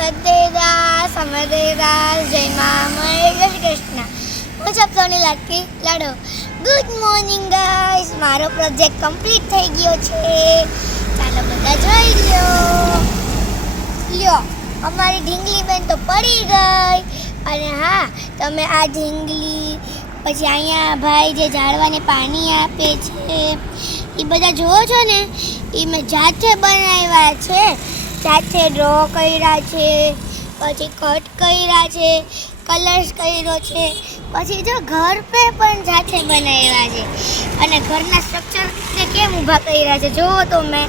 સદેદાસ સમદેદાસ જય મામય જય કૃષ્ણ. હું સોની લાડકી લાડો. ગુડ મોર્નિંગ ગાઈસ મારો પ્રોજેક્ટ કમ્પ્લીટ થઈ ગયો છે. ચાલો બધા જોઈ લ્યો. લ્યો. અમારી ઢીંગલી બેન તો પડી ગઈ. અને હા, તમે આ ઢીંગલી, પછી અહીંયા ભાઈ જે ઝાડવાને પાણી આપે છે, એ બધા જુઓ છો ને? એ મેં જાતે બનાવ્યા છે. જાતે ડ્રો કર્યા છે, પછી કટ કર્યા છે, કલર્સ કર્યો છે, પછી જો ઘર પે પણ જાતે બનાવ્યા છે. અને ઘરના સ્ટ્રક્ચરને કેમ ઊભા કર્યા છે? જુઓ તો મેં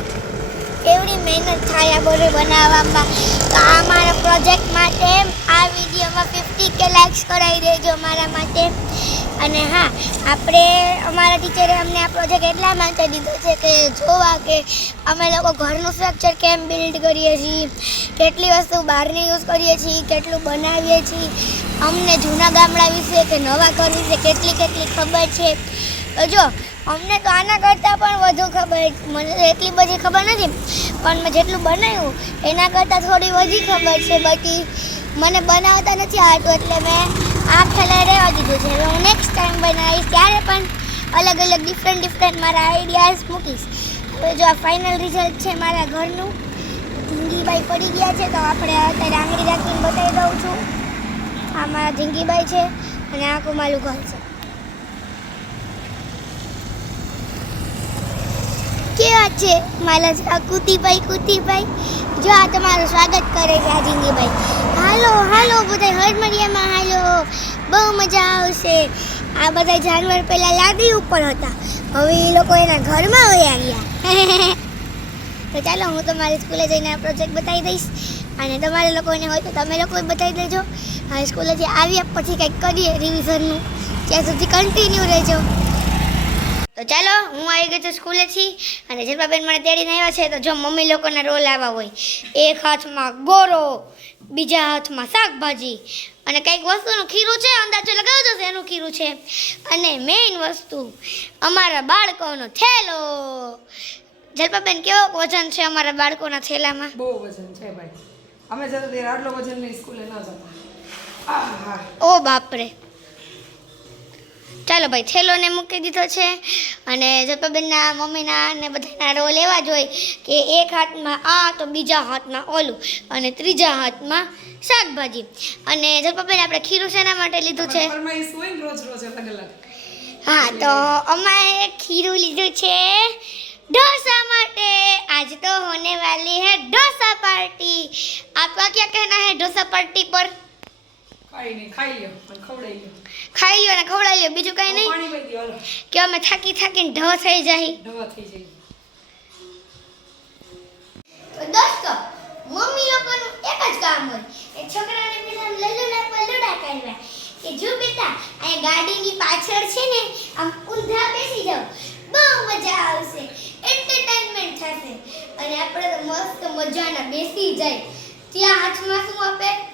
કેવડી મહેનત થાય આ બધું બનાવવામાં. તો આ મારા પ્રોજેક્ટ માટે આ વિડીયોમાં ફિફ્ટી કે લાઇક્સ કરાવી દેજો મારા માટે. અને હા, આપણે, અમારા ટીચરે અમને આ પ્રોજેક્ટ એટલા માટે દીધો છે કે જોવા કે અમે લોકો ઘરનું સ્ટ્રક્ચર કેમ બિલ્ડ કરીએ છીએ, કેટલી વસ્તુ બહારની યુઝ કરીએ છીએ, કેટલું બનાવીએ છીએ, અમને જૂના ગામડા વિશે કે નવા ઘર વિશે કેટલી કેટલી ખબર છે. જો, અમને તો આના કરતાં પણ વધુ ખબર, મને તો એટલી બધી ખબર નથી, પણ મેં જેટલું બનાવ્યું, એના કરતાં થોડી વધી ખબર છે બાકી મને બનાવતા નથી આવતું એટલે મેં આ ખેલા રહેવા દીધું છે. હવે હું નેક્સ્ટ ટાઈમ બનાવીશ, ત્યારે પણ અલગ અલગ ડિફરન્ટ ડિફરન્ટ મારા આઈડિયાઝ મૂકીશ. હવે જો આ ફાઇનલ રિઝલ્ટ છે મારા ઘરનું ઝીંગીબાઈ પડી ગયા છે, તો આપણે અત્યારે આંગળી રાખીને બતાવી દઉં છું. આ મારા ઝીંગીબાઈ છે અને આ કુમાલું ઘર છે. કેવા છે? મારા કુતીભાઈ કુતીભાઈ. જો આ તમારું સ્વાગત કરે છે હાજીંગીભાઈ હાલો હાલો બધા હરમરિયામાં હાલો. બહુ મજા આવશે. આ બધા જાનવર પહેલાં લાદી ઉપર હતા. હવે એ લોકો એના ઘરમાં હોય આવ્યા. તો ચાલો, હું તમારી સ્કૂલે જઈને આ પ્રોજેક્ટ બતાવી દઈશ. અને તમારે લોકોને હોય તો તમે લોકો બતાવી દેજો. હવે સ્કૂલેથી આવ્યા પછી કંઈક કરીએ રિવિઝનનું ત્યાં સુધી કન્ટિન્યુ રહેજો. તો ચાલો હું આવી ગઈ છું સ્કૂલેથી અને જલપાબેન મને તેડીને આવ્યા છે તો જો મમ્મી લોકોના રોલ આવા હોય. એક હાથમાં ગોરો બીજા હાથમાં શાકભાજી અને કંઈક વસ્તુનું ખીરું છે અંદાજો લગાવજો એનું ખીરું છે. અને મેઇન વસ્તુ અમારા બાળકોનો થેલો. જલપાબેન કેવો વજન છે અમારા બાળકોના થેલામાં? બહુ વજન છે ભાઈ. અમે જતા આટલો વજનની સ્કૂલે ન જતા. ઓ બાપરે. ચાલો ભાઈ થેલોને મૂકી દીધો છે. અને જપાબેનના મમ્મીના ને બધાના રોલ એવા જ હોય કે એક હાથમાં આ તો બીજા હાથમાં ઓલું અને ત્રીજા હાથમાં શાકભાજી. અને જપાબેન આપણે ખીરું શેના માટે લીધું છે? હા તો અમારે ખીરું લીધું છે ઢોસા માટે. આજ તો હોને વાલી હે ઢોસા પાર્ટી. આપવા ક્યાં કહેના હે ઢોસા પાર્ટી પર? ખાઈ લ્યો અને ખવડાવી લ્યો. ખાઈ લ્યો અને ખવડાવી લ્યો. બીજું કઈ નહીં? કે અમે થાકી થાકીને ઢ થઈ જાય. તો દોસ્તો મમ્મી લોકોનું એક જ કામ હોય. એ છોકરાને પેલા લલ્લુડા પલ્લુડા કરવા કે જો બેટા આ ગાડીની પાછળ છે ને આમ ઊંધા બેસી જાઓ. બહુ મજા આવશે. એન્ટરટેનમેન્ટ થશે. અને આપણે તો મસ્ત મજાના બેસી જાય. ત્યાં હાથમાં શું આપે?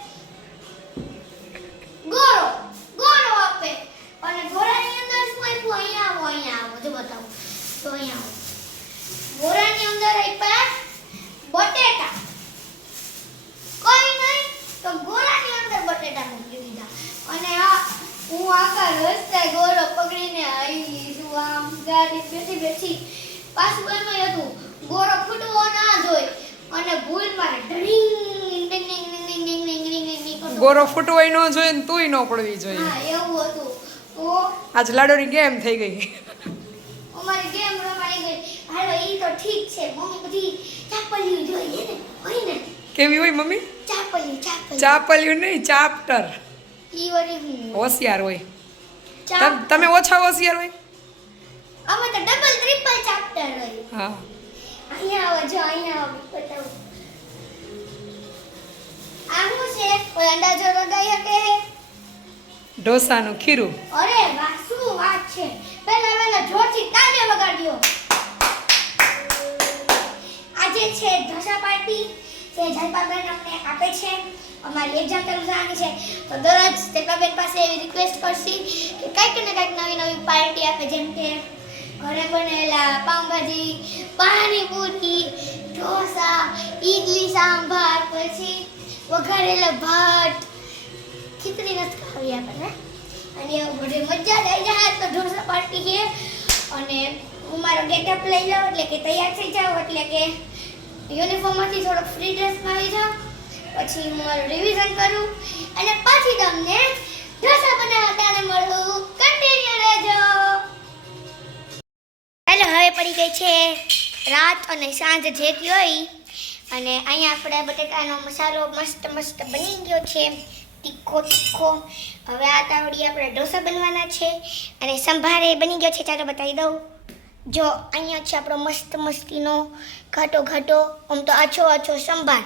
ગોરો ફૂટવાય ન જોઈએ ને તોય ન પડવી જોઈએ. એવું હતું. આજ લાડોની ગેમ થઈ ગઈ. અમારી ગેમ રમાઈ ગઈ. હાલો ઈ તો ઠીક છે. મમ્મી બધી ચાપલીઓ જોઈએ ને? હોય ને? કેવી હોય મમ્મી? ચાપલી ચાપલી ચાપલ્યું નહીં ચાપ્ટર. ઈ વરી હું હોશિયાર હોય. તમે ઓછા હોશિયાર હોય? અમે તો ડબલ ટ્રિપલ ચાપ્ટર હોય હા. અહીંયા આવો જો અહીંયા આવો બતાવું. આ શું છે? કોઈ અંદાજો લગાઈ શકે ઢોસાનું ખીરું. અરે વાહ શું વાત છે? પહેલા પહેલા જોરથી તાળીઓ વગાડ્યો આજે છે ઢોસા પાર્ટી જે જલપાબેન અમને આપે છે. અમારી એક્ઝામ ચાલુ થવાની છે. તો દરરોજ જલપાબેન પાસે એવી રિક્વેસ્ટ કરશી કે કંઈક ને કંઈક નવી નવી પાર્ટી આપે જેમ કે ઘરે બનેલા પાઉંભાજી પાણીપુરી ઢોસા, ઈડલી, સાંભાર, પછી વઘારેલા ભાત. ખીચડી નથી ખાવી આપણને. અને બધે મજા લઈ જાય તો ઢોસા પાર્ટી છે. અને હું મારો ગેટઅપ લઈ લઉં એટલે કે તૈયાર થઈ જાઉં એટલે કે યુનિફોર્મમાંથી થોડોક ફ્રી ડ્રેસ આવી જાઉં. પછી હું મારું રિવિઝન કરું. અને પછી તમને ઢોસા બનાવતા મળું. હવે પડી ગઈ છે રાત અને સાંજ જેટલી હોય. અને અહીંયા આપણે બટેટાનો મસાલો મસ્ત મસ્ત બની ગયો છે. તીખો તીખો. હવે આ તાવડી આપણે ઢોસા બનવાના છે. અને સંભારે બની ગયો છે, ચાલો બતાવી દઉં. જો અહીંયા છે આપણો મસ્ત મસ્તીનો ઘાટો ઘાટો, આમ તો આછો આછો સંભાર.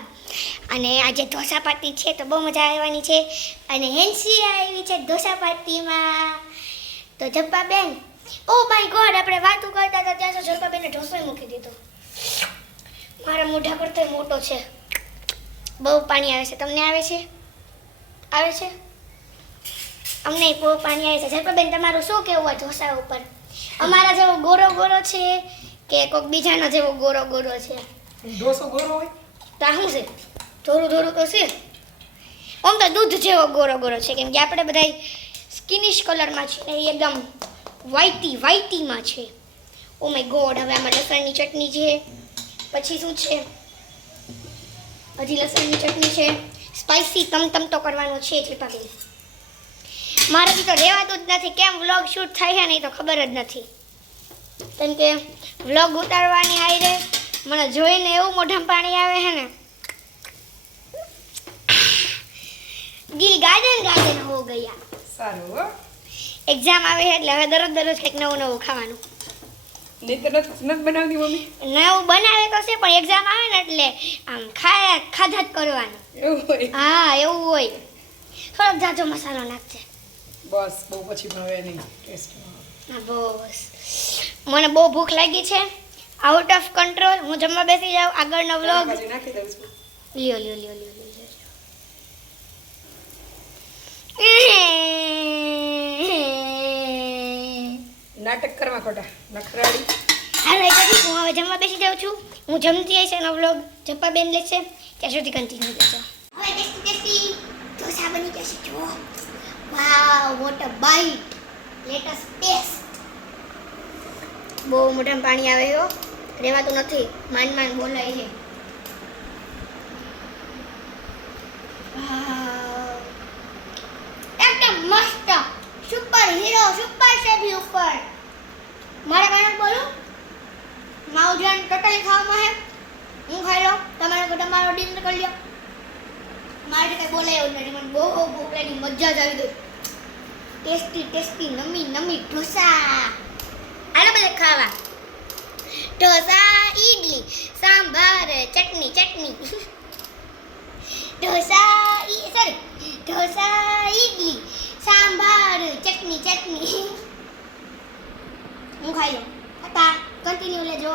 અને આજે ઢોસા પાર્ટી છે, તો બહુ મજા આવવાની છે. અને હેન્સી આવી છે ઢોસા પાર્ટીમાં. તો જપ્પાબેન ઓ માય ગોડ આપણે વાતો કરતા હતા ત્યાં તો જપ્પાબેને ઢોસો મૂકી દીધો. મારા મોઢા કરતા મોટો છે. બહુ પાણી આવે છે. તમને આવે છે? આવે છે? અમને બહુ પાણી આવે છે. જપ્પાબેન તમારું શું કેવું આ ઢોસા ઉપર? અમારા જેવો ગોરો ગોરો છે કે કોઈક બીજાનો જેવો ગોરો ગોરો છે? ઢોસો ગોરો હોય? તા શું છે? ધોરું ધોરું તો છે? આમ તો દૂધ જેવો ગોરો ગોરો છે. કેમ કે આપણે બધા સ્કિનિશ કલરમાં છે એકદમ વ્હાઈટી વ્હાઈટીમાં છે. ઓ માય ગોડ હવે આમાં લસણની ચટણી છે. પછી શું છે? હજી લસણની ચટણી છે. સ્પાઇસી તમ તમ તો કરવાનો છે પાકી મારાથી તો રહેવાતું જ નથી. કેમ વ્લોગ શૂટ થાય છે નહીં તો ખબર જ નથી. કેમ કે વ્લોગ ઉતારવાની આવી રહે મને જોઈને એવું મોઢામાં પાણી આવે છે ને. દિલ ગાર્ડન ગાર્ડન હો ગયા. સારું એક્ઝામ આવે એટલે હવે દરરોજ દરરોજ કંઈક નવું નવું ખાવાનું. નહીં બનાવતી મમ્મી? નવું બનાવે તો છે પણ એક્ઝામ આવે ને એટલે આમ ખાયા ખાધા જ કરવાનું. એવું હોય? હા એવું હોય. થોડોક જાજો મસાલો નાખજે. બસ બહુ પછી ભાવે નહીં. ટેસ્ટ હા બસ. મને બહુ ભૂખ લાગી છે. આઉટ ઓફ કંટ્રોલ હું જમવા બેસી જાઉં. આગળનો વ્લોગ લ્યો લ્યો લ્યો લ્યો લ્યો લ્યો નાટક કરવા ખોટા. નખરાડી હાલો એક હતી હું હવે જમવા બેસી જાઉં છું. હું જમતી આવીશ એનો વ્લોગ જપ્પા બેન લેશે. ત્યાં સુધી કન્ટિન્યુ કરજો હવે ટેસ્ટી ટેસ્ટી ઢોસા બની જશે જો. Wow what a bite let us taste બહુ મોઢામાં પાણી આવે હો. રહેવાતું નથી. માંડ માંડ બોલાય છે. એકદમ મસ્ત. સુપર હીરો સુપર સેબી ઉપર. મારે કારણ બોલું? મારું ધ્યાન ટોટલી ખાવામાં હે હું ખાઈ લઉં. તમારે તમારો ડિનર કરી લો મારે કઈ બોલે એવું નથી. મને બહુ ભૂખ લાગી. મજા જ આવી ગઈ. ટેસ્ટી ટેસ્ટી, નમી નમી ઢોસા. આને બધા ખાવા. ઢોસા, ઈડલી, સાંભાર, ચટણી ચટણી. ઢોસા, ઈ સોરી ઢોસા, ઈડલી, સાંભાર, ચટણી ચટણી. હું ખાઈ લઉં. હતા કન્ટિન્યુ લેજો.